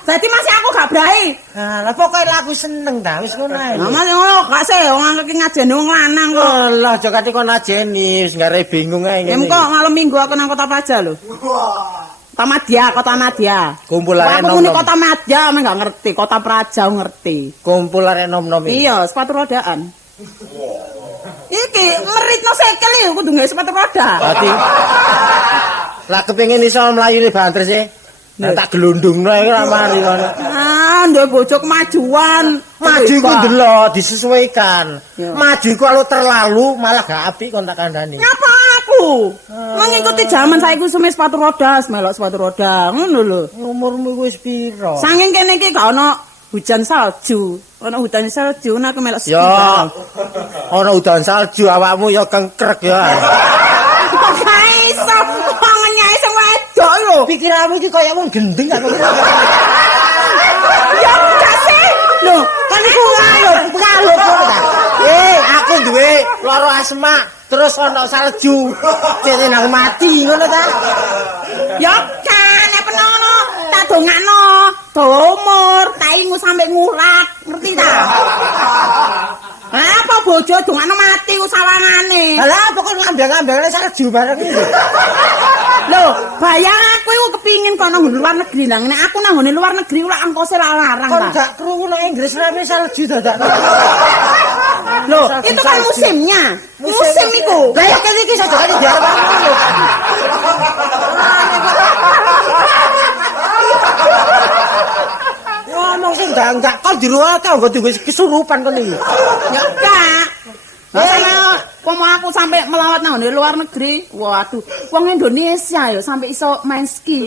Dadi masih aku gak brai. Lah pokoke aku seneng ta wis ngono ae. Lah masih ngono gak sih wong iki ngajeni wong lanang kok. Lah aja kate kon ajeni wis gare bingung ae ngene. Kok malam Minggu aku nang Kota Praja lho. Kota Madya. Kumpul arek nom. Aku muni Kota Madya, men gak ngerti. Kota Praja ngerti. Kumpul arek nom-nom iki. Iya, sepatu rodaan. Iki meritno sekel iki kudu nggawe sepatu roda. Dadi lah kepengin iso mlayune banter sih. Lah tak glundungno iki ra mari kono. Ah, duwe bojo kemajuan. Maju ku ndelok disesuaikan. Maju ku kalau terlalu malah gak apik kon tak kandhani. Ngapa aku? Mengikuti zaman saiki sume sepatu roda, melok sepatu roda. Ngono lho. Umurmu wis piro? Saking kene iki gak ono hujan salju. Ono hujan salju nek melok sepatu. Ya. Ono udan salju awakmu ya kengkrek ya. Kok gak iso nyai sing wedok lho. Pikiranmu iki kaya wong gendeng apa gitu. Ya gak sih. Lho, Kan iku ngaluk kok ta. Aku duwe lara asma, terus ono salju. Cene nang mati ngono ta. ya kan nek penono tak dongakno. Dawa umur, tak ingu sampe ngulak, ngerti ta? Apa bojo dongakno mati ku sawangane. Lah pokok ngambil-ngambil salju bareng iki. Lho, bayang aku iku kepingin kono luar negeri nang nek aku nang luar negeri lak angkose larang Kon ta. gak krungu nang Inggris rame salju dadak. Loh, itu kan musimnya. Musim iku. Lah ya kene iki saja kali diarep ngono. Ngomong sing enggak kok di luar tau nggo duwe kesurupan kon iki. Ya enggak. Pomo aku sampai melawat nang luar negeri. Waduh, wong Indonesia ya sampai iso main ski.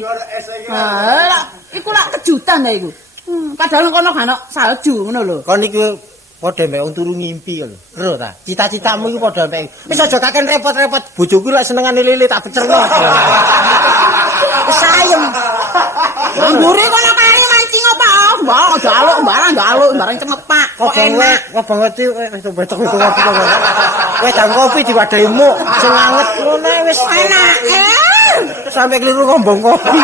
Lah, iku lak kejutan ya iku. Kadang kono gak ono salju ngono lho. Kon iki padha mek wong turu ngimpi lho. Ero ta? Cita-citamu iki padha mek. Wis aja kaken repot-repot. Bojoku lek senengane lele tak becerno. Wis ayem. Ambure kono kari mancing apa? Mbak, jaluk barang cengepak. Kok enak. Kok banget betok itu kopi kok. Wes jam kopi diwadahi muk sing anget ngono wis Enak. sampai keliru ngombong kopi.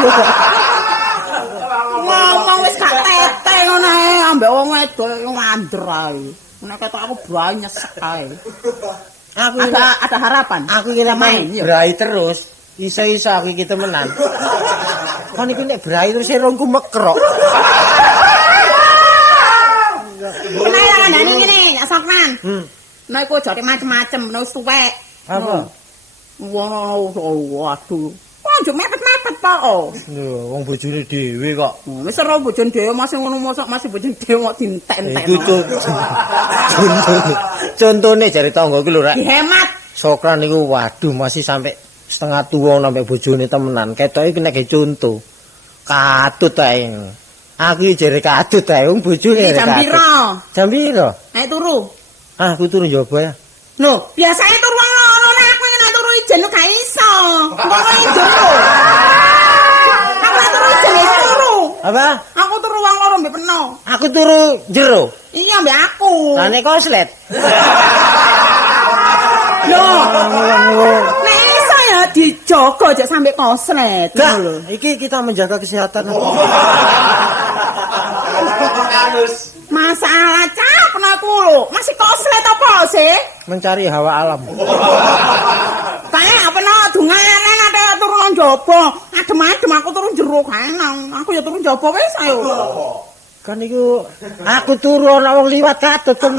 Ngomong wis gak tete ngono ae ambek wong wedok ngandher ae. Nek ketok aku banyak ae. Aku Ada harapan. aku iki main Main, brai terus. Iso-iso aku iki temenan. Kon iki nek brai terus rongku mekrok. Nek iku aja macem-macem, wis tuwek. Apa? Wow, waduh. Kok aja mepet-mepet po. Lho, wong bojone dhewe kok. Wis ora bojone dhewe masih ngono mosok masih bojone dhewe kok dinten-ten. Iku contone jare tangga iki lho rek. Dihemat. Sokran niku waduh masih sampai setengah tua sampai bojone temenan. Ketoke nek conto. Katut ae. Aku iki jare katut ae wong bojone. Jam pira? Jam pira? Ayo turu. Ah, aku turu njaba ya. Lho, biasane turu wong loro nek aku nek turu ijen gak iso. Wong ijo. Aku turu ijen iso turu. Apa? Aku turu wong loro mbek peno. Aku turu jero. Iya mbek aku. Lah nek koslet. Lho. Nek iso ya dijogo aja sampe koslet. Gak, iki kita menjaga kesehatan. Masalah cap aku masih koslet apa sih? Mencari hawa alam. Kayak apa no dunganen ada turun njaba. Adem-adem aku turun jero kanang. Aku ya turun njaba wis ayo. Kan iku aku turu ana wong liwat katut kok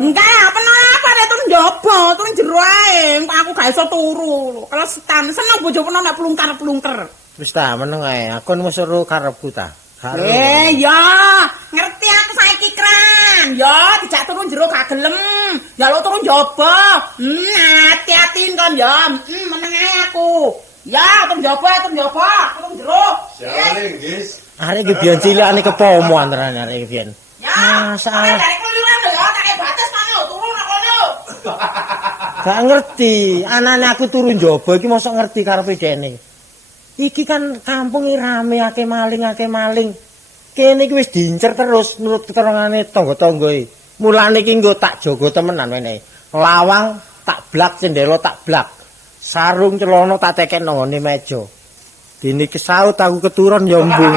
Enggak, apa no apa ada turun njaba, turun jero ae. Aku gak iso turu. Kalau setan seneng bojo peno nek plungkar-plungker. wis ta meneng ae. Aku wis seru karepku ta. Ya, ngerti aku saiki kran. Ya, dijak turun jero gak gelem. Ya lo turun njaba. Hati-hati kon ya. Meneng ae aku. Ya, turun njaba, turun jero. Sialing, guys. Arek iki biyen cilikane kepomo antarane arek iki biyen. Ya, Masalah. dari keliruan lho ya, tak batas kono, turun nang kono. Gak ngerti. Anane aku turu njaba iki mosok ngerti karepe dene. Iki kan kampung iki rame akeh maling. Kene iki wis diincer terus menurut keterangane tangga-tangga iki. Mulane iki nggo tak jaga temenan wene. Lawang tak blak, cendela tak blak. Sarung celana tak teken nang ngene meja. Dene kesaut aku keturun ya embung.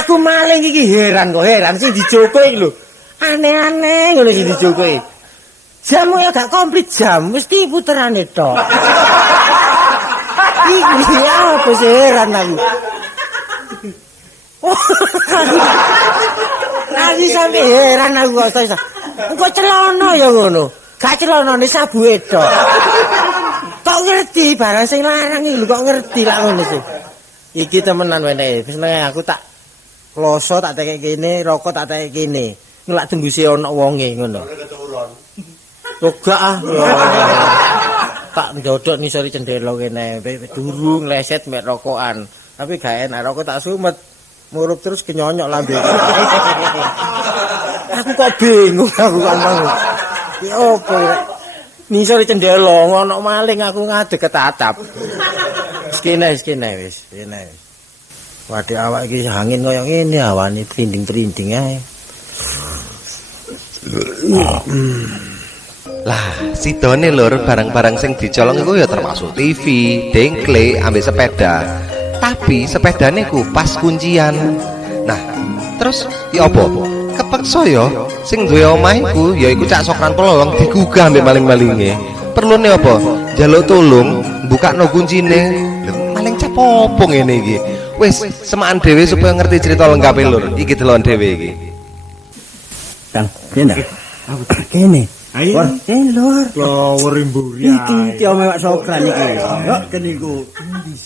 Aku maling iki heran sing dijogo iki lho. Aneh-aneh ngono sing dijogo iki. Jamu ya gak komplit jam, mesti puterane tok. Iki apa sih heran aku. Aku sampe heran aku kok. Engko celana ya ngono. Gak celanane sabuke tok. Kok ngerti barang sing larang iki lho kok ngerti lak ngono sih. Iki temenan wene. Wis aku tak kloso tak tekek kene, rokok tak tekek kene. Ngelak tembuse ana wonge ngono. Loh gak ah. Tak njodok nisori cendela kene, durung leset mek rokokan. Tapi gak enak rokok tak sumet. Murup terus kenyonyok lambe. Aku kok bingung aku ngomong. Ya opo ya. Nisori cendela ngono maling aku ngadeg ketatap. Skene wis. Waduh awak iki angin koyo ngene awane trinding-trinding ae. Lah, sidone lur barang-barang sing dicolong iku ya termasuk TV, dengkle, ambek sepeda. Tapi sepedane ku pas kuncian. Nah, terus ya apa? Kepeksa ya sing duwe omah iku ya iku cak Sokran Pelolong digugah ambek maling-malinge. Perlune apa? Njaluk tulung, mbukakno kuncine. Maling cak opo ngene iki? Wis, semakan dhewe supaya ngerti cerita lengkape lur. Iki delon dhewe iki. Kang, kene. Aku kene. Ayo. Lur. Lower mburi. Iki yo mewak Sokran iki. Yo kene iku.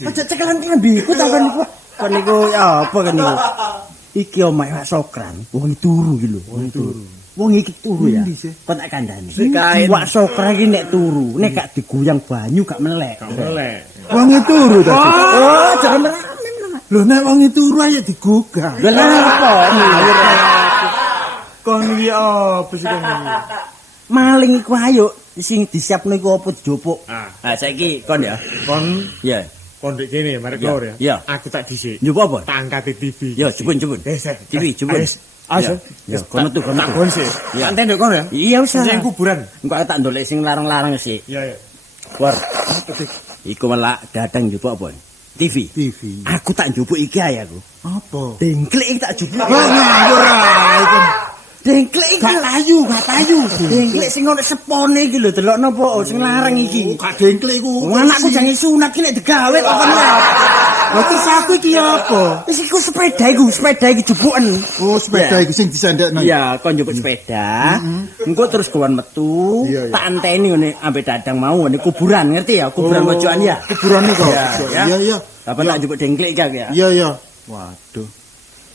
Aja cekelan ngembiku ta kan iku. Kan iku ya apa kan iku? Iki yo mewak Sokran. Wong turu iki lho, wong turu. Wong iki turu ya. Kok tak kandhani. Wak Sokran iki nek turu, nek gak diguyang banyu gak melek. Wong turu ta. Oh, jangan rame. Lho nek wong turu ayo digugah. Lah apa? Kon iki apa sih kon? Maling iku ayo sing disiapno iku apa dijopuk. Ah, Saiki kon ya. kon Ya. kondek kene marek lor ya. Iya. Aku tak dhisik. Njupuk apa? Tak angkat TV. Ya, jebun. TV jebun. Ayo. Ya, kono tuh kono. Tak gon sih. Iya. Tak tendek kon ya. Iya wis. Sing kuburan. Engko tak ndolek sing larang-larang sih. Iya. War. Iku malah datang njupuk apa? TV. Aku tak njupuk iki ae aku. Apa? Dengklik tak njupuk. Wah ngawur ae kon. Dengklik iki. Gak tayu. Dengklik sing ono sepone iki lho delokno apa sing larang iki. Gak dengklik iku. Anakku jangan sunat ki nek digawe kok kon ya. Lah terus aku iki apa? Wis iku sepeda iki jebuken. Oh, sepeda iki sing disendekno. Iya, kon njupuk sepeda. Engko terus gowan metu, Iya, iya. tak anteni ngene ambek dadang mau ngene kuburan, ngerti ya? Kuburan pojokan ya. Kuburan iki kok. Iya, Iya, iya. Apa tak njupuk dengklik iki ya? Iya, iya. Waduh.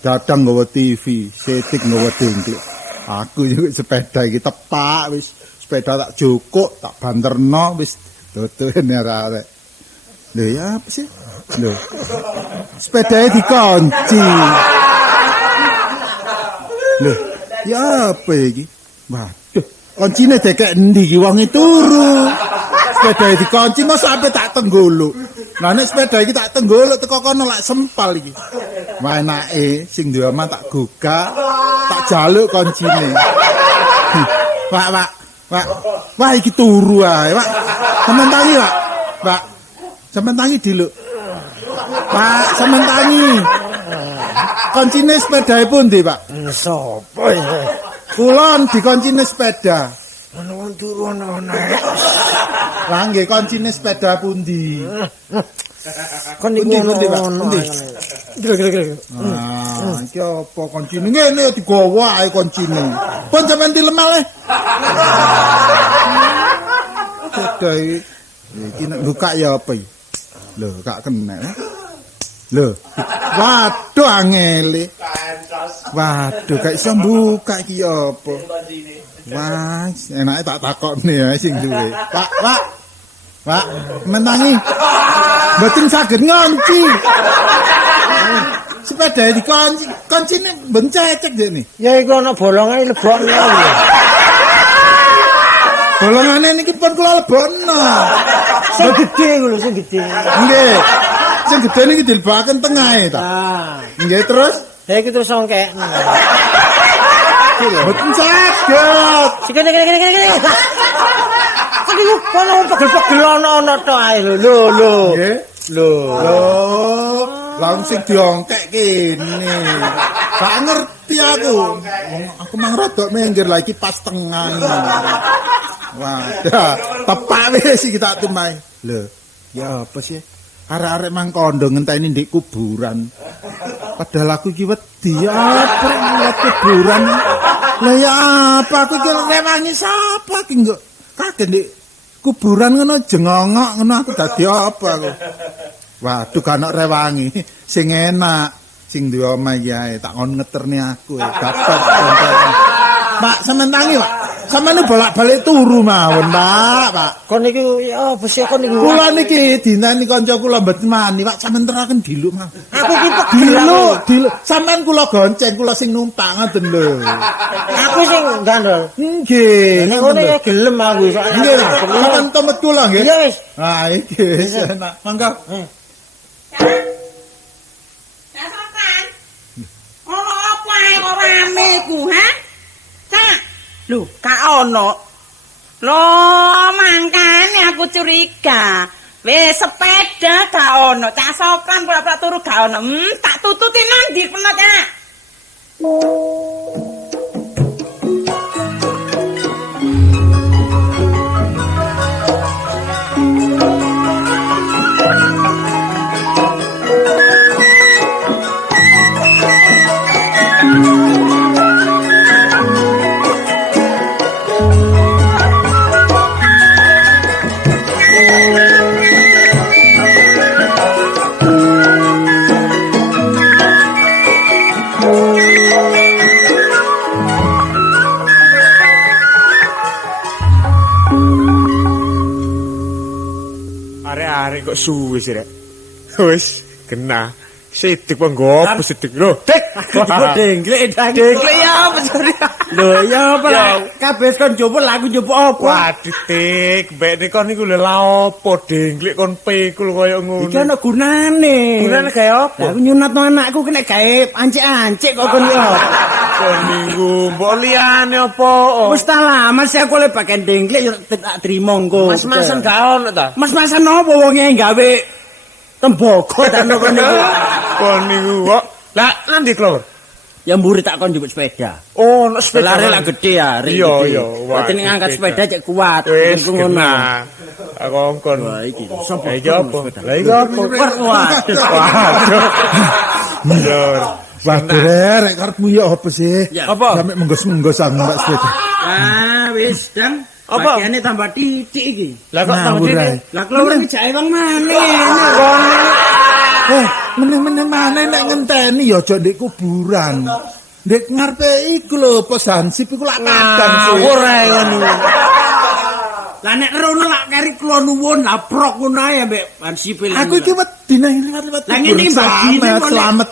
Dadang nggawa TV, setik nggawa dengklik. Aku yo sepeda iki tepak wis. Sepeda tak jukuk, tak banterno wis tutune arek. Lho ya apa sih? Lho. Sepedanya dikunci. Lho, ya apa iki? Waduh, kuncine dekek endi iki wonge turu. Sepedanya dikunci masa sampe tak tenggolok. Lah nek sepeda iki tak tenggolok teko kono lak sempal iki. Wah enake sing duwe omah tak gugah, tak jaluk kuncine. Wah iki turu ae, Pak. Sampeyan tangi, Pak. Pak. Sampeyan tangi diluk. Pak, sampeyan tangi. Kuncine sepedae pundi, Pak? Sopo iki? Kulon dikuncine sepeda. Ono turu ono. Lah nggih kuncine sepeda pundi? Kon niku Pundi, Pak? Pundi? Gila. Ah, iki apa kuncine? Ngene digawa ae kuncine. Pun sampeyan dilemal e. Sepeda iki nek buka ya apa iki? Lho, gak kena. Lho. Waduh angele. Waduh, gak iso buka iki apa? Wah, enake tak takokne ya sing duwe. Pak, menangi. Mboten saged ngonci. Sepeda dikunci, kuncine bencecek dene. Ya iku ana bolongan lebokne. Bolongane niki pun kula lebokno. Sing gedhe iku lho, sing gedhe. Nggih. Sing gedhe niki dilebokaken tengahe ta. Ah, Nggih terus ya iki terus songkek. mboten saged. Sikene. Kok iku kono pegel-pegel ana to ae lho. Nggih. Loh, langsung diongkek kene. Gak ngerti aku. Aku mang rodok minggir lagi pas tengah. Wadah, tepak wis iki tak tumae. Lho, ya apa sih? Arek-arek mang kondo ngenteni ndek kuburan. Padahal aku iki wedi apa ngeliat kuburan. Lah ya apa aku iki rewangi sapa iki kok kaget ndek kuburan ngono jengongok ngono aku dadi apa aku. Waduh kanak rewangi sing enak sing duwe omah iki ae tak ngon ngeterne aku dapat. Pak sampean tangi, Pak. Sampeyan bolak-balik turu mawon, Pak. Kon niku ya apa sih kon niku? Kula niki dinani kanca kula mboten mani, Pak. Sampeyan teraken diluk mawon. Aku ki pegel. Diluk. Sampeyan kula gonceng, kula sing numpak ngoten lho. Aku sing gandol. Nggih, Nek ngoten ngene lho. gelem aku soalnya. Nggih, sampeyan temet kula nggih. Iya wis. Nah, iki wis enak. Mangga. Dasokan. Ono apa ae kok rame ku, ha? Cak. Lho, gak ono. Loh, mangkane aku curiga. Wis sepeda gak ono. Cak Sokran pura-pura turu gak ono. Tak tututi nanti pernah, Cak. Arek-arek kok suwe sih, Rek. Wis kena. Sidik kok ngopo sidik lho. Dik. Dengklik Dengklik ya apa sih? Lho ya apa lah. Kabeh kon njupuk lah aku njupuk apa? Waduh, Dik, mbek nek kon niku lho la opo dengklik kon pikul koyo ngono. Iki ana gunane. Gunane gawe apa? Lah aku nyunatno anakku kena gawe ancik-ancik kok kon yo. Kon niku mbok liyane apa? Wis ta lama sih aku le pakai dengklik yo tak trimo engko. Mas-masan gak ono ta? Mas-masan opo wonge gawe tembaga ta kok niku. Kon niku kok. Lah nanti Klor. Ya mburi tak kon njupuk sepeda. Oh, nek sepeda. Lare lah gede ya. Iya. Berarti ning ngangkat sepeda cek kuat. Wis Iku ngono. ngono. Aku ngongkon. Wah iki sapa? Iki apa? Lah iki apa? Waduh. Waduh. Waduh rek karepmu ya apa sih? Ya. Apa? Sampai menggos-menggos mbak sepeda. Ah wis dang. Apa? Bagiane tambah titik iki. Lah kok tambah Rai. Lah keluar iki jae wong maneh. Meneng-meneng mana nek ngenteni ya aja ndek kuburan. Ndek ngarepe iku lho pos Hansip iku lak kadang sih. Ora ngono. Lah nek rono lak kari kula nuwun lah prok ngono ae mbek Hansip. Aku iki wedi nang liwat-liwat. Lah ngene iki bagine selamat.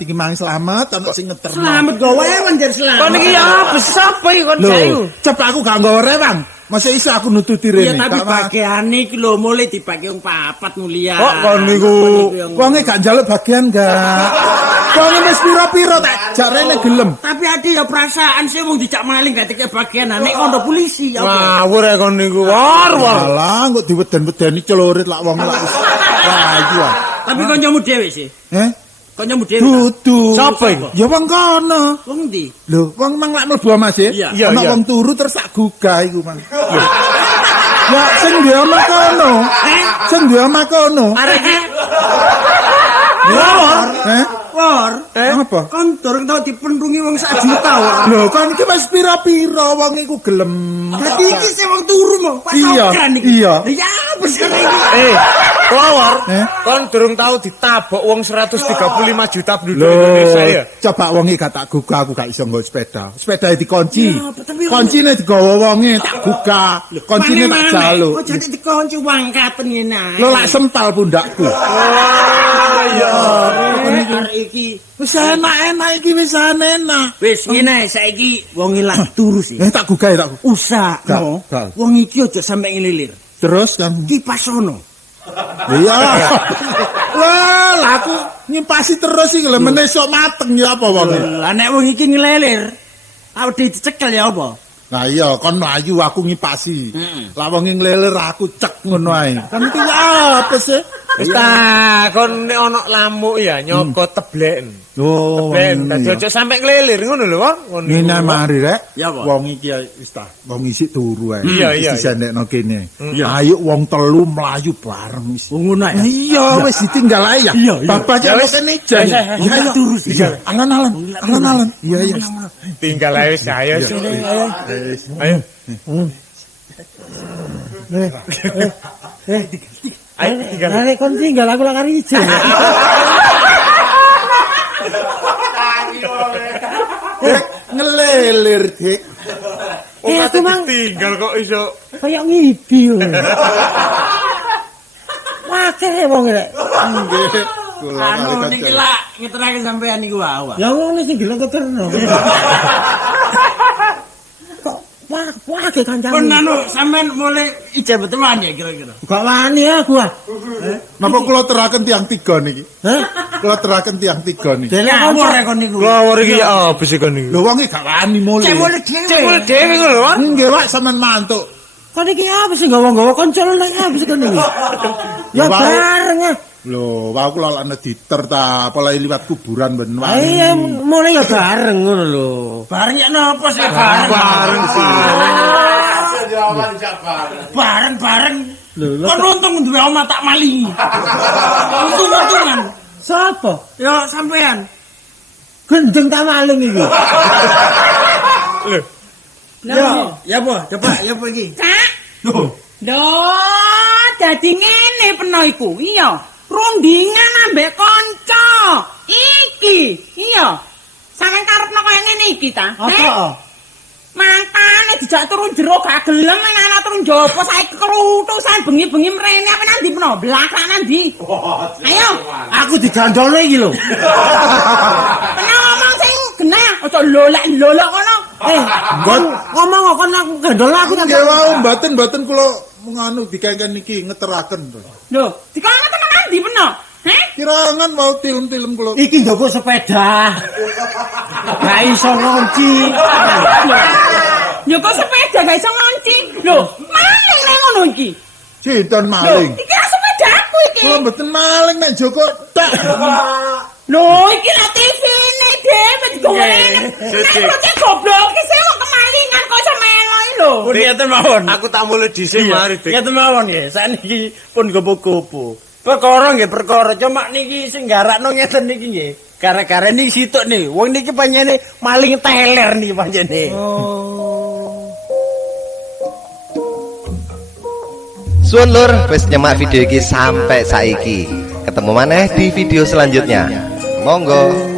Iki mang selamat ana sing ngeterno. Selamat gawe wan jar selamat. Kon iki apa sapa iki kon Lho, jayu? cepet aku gak nggawa rewang. Masa iso aku nututi Ya rene. tapi Gak wa- bagiane iki lho mulai dibagi wong papat mulia. Kok kon niku Wonge gak njaluk bagian gak. Wonge wis pira-pira tak jak rene gelem. Tapi ada ya perasaan sih wong dijak maling gak dikek bagian nek kono polisi ya apa. ngawur ae kon niku. War. Alah, kok diweden-wedeni celurit lak wong lak wis. Wah, iya. Tapi kancamu dhewe sih. Kancamu dhewe. Dudu. Sapa iku? Ya wong kono. Wong ndi? Lho, wong mang lak mlebu Mas ya. Iya. Iya, Ana iya. wong turu terus tak gugah iku mang. Ya sing duwe omah kono. Sing duwe omah kono. Arek Wor. Apa? Kon durung tau dipenrungi wong 1 juta wae. Lho, kan iki wis pira-pira wong iku gelem. Dadi iki sing wong turu mo. Iya, iya. Ya wis kene iki. Kelawar. Eh? Kon durung tau ditabok wong 135 juta penduduk Lho, Indonesia ya. coba wonge gak tak gugah aku gak iso nggo sepeda. Sepedae dikunci. Ya, tapi wong- Kuncine digawa wonge tak gugah. Kuncine tak jaluk. Kok jadi dikunci wangkaten ngene ae. Lho lak sempal pundakku. Arek iki Wis enak-enak iki wis enak. wis ngene ae, saiki wong ilang turu sih. Tak gugah tak. Usah Gak, no. gak. Wong iki aja sampe ngelilir. Terus kan. Kipas ono. Iya. Lah aku nyimpasi terus iki lho meneh sok mateng ya apa wonge. Lah nek wong iki ngelilir, awake dicekel ya apa? Nah iya kon mlayu aku ngipasi. Lah wong nglelir aku cek ngono ae. Kan iki apa sih? Wis ta, kon nek ana lamuk ya nyokot tebleken. Oh, Ben, dadi aja sampe ngelilir ngono lho, Wong. Ngono. ngene mari rek. Ya, Pak. Wong iki wis ta, wong isik turu ae. Iya, iya, Wis disendekno kene. Ayo wong telu mlayu bareng wis. Wong ngono ya. Iya, wis ditinggal ae ya. Iya, iya. Bapak Ya, ya wis. wis kene jan. Ya, Iya, iya. turu sih. Iya, alon-alon. Alon-alon. Iya, iya. Tinggal ae wis ayo sini. Ayo. Ayo tinggal. Lah nek kon tinggal aku lak kari ijo. Dek, ngelelir, Dik. Oh, aku mang- tinggal kok iso. Kayak ngipi lho. Wah, kere wong rek. Nggih. Kula Anu kali niki kancane. lak ngeterake sampean niku wae. Ya wong sing gelem keterno. Wah, ke kancamu. Kon anu sampean mulai ijab betulan ya kira-kira. Gak wani aku ah. Napa kula teraken tiang 3 niki? Hah? Kula teraken tiang 3 niki. Dene ngawur rek kon niku. Kelawar iki apa sih kon niku? Lho wong iki gak wani mulih. Cek mulai dhewe. Cek mulai dhewe ngono lho, Wong. Nggih, Pak, sampean mantuk. Kon iki apa sih gawa-gawa koncol nek apa sih kon iki? Ya Wah. bareng ah. Lho, wau kula lak nediter ta, apalagi liwat kuburan ben wani. Iya, mulai ya bareng ngono lho. Bareng ya napa sih bareng sih. Bareng. Kon untung duwe omah tak maling. Untung-untungan. Sapa? Ya sampean. Gendeng tak maling iki. Lho, Ya apa? Coba ya apa iki? Kak. Loh, dadi ngene peno iku. Iya. Rundingan ambek kanca. Iki. Iya. Sampeyan karepno kaya ngene iki ta? Apa? Mangkane dijak turun jero gak gelem nang ana turun jopo saiki kerutusan bengi-bengi mrene apa nandi peno? Blakrak nandi. Ayo. Aku digandolne iki lho. Peno ngomong sing genah, aja lolak-lolak ngono. Ngomong kon aku gandol aku tak. Nggih wau mboten kula nganu dikengken niki ngeteraken. Lho, dikangen tenan nandi peno? Heh? Kirangan mau film-film kula. Iki njogo sepeda. Gak iso ngunci. Yo kok sepeda gak iso ngunci. Lho, maling nek ngono iki. Sinten Lho, maling? iki lah sepedaku iki. Kula mboten maling nek Joko tak. Lho, iki lah TV-ne dhewe digoreng. Nek goblok iki sing wong kemalingan kok iso melo iki lho. Pun ngeten mawon. Aku tak mulai dhisik mari, Dik. Ngeten mawon nggih. Saniki pun gopo-gopo. Perkara nggih perkara, cuma niki sing garakno ngeten niki nggih. Gara-gara niki situk nih. Wong niki panjene maling teler nih panjene. Suwun lur, wis nyemak video iki sampai saiki. Ketemu maneh di video selanjutnya. Monggo.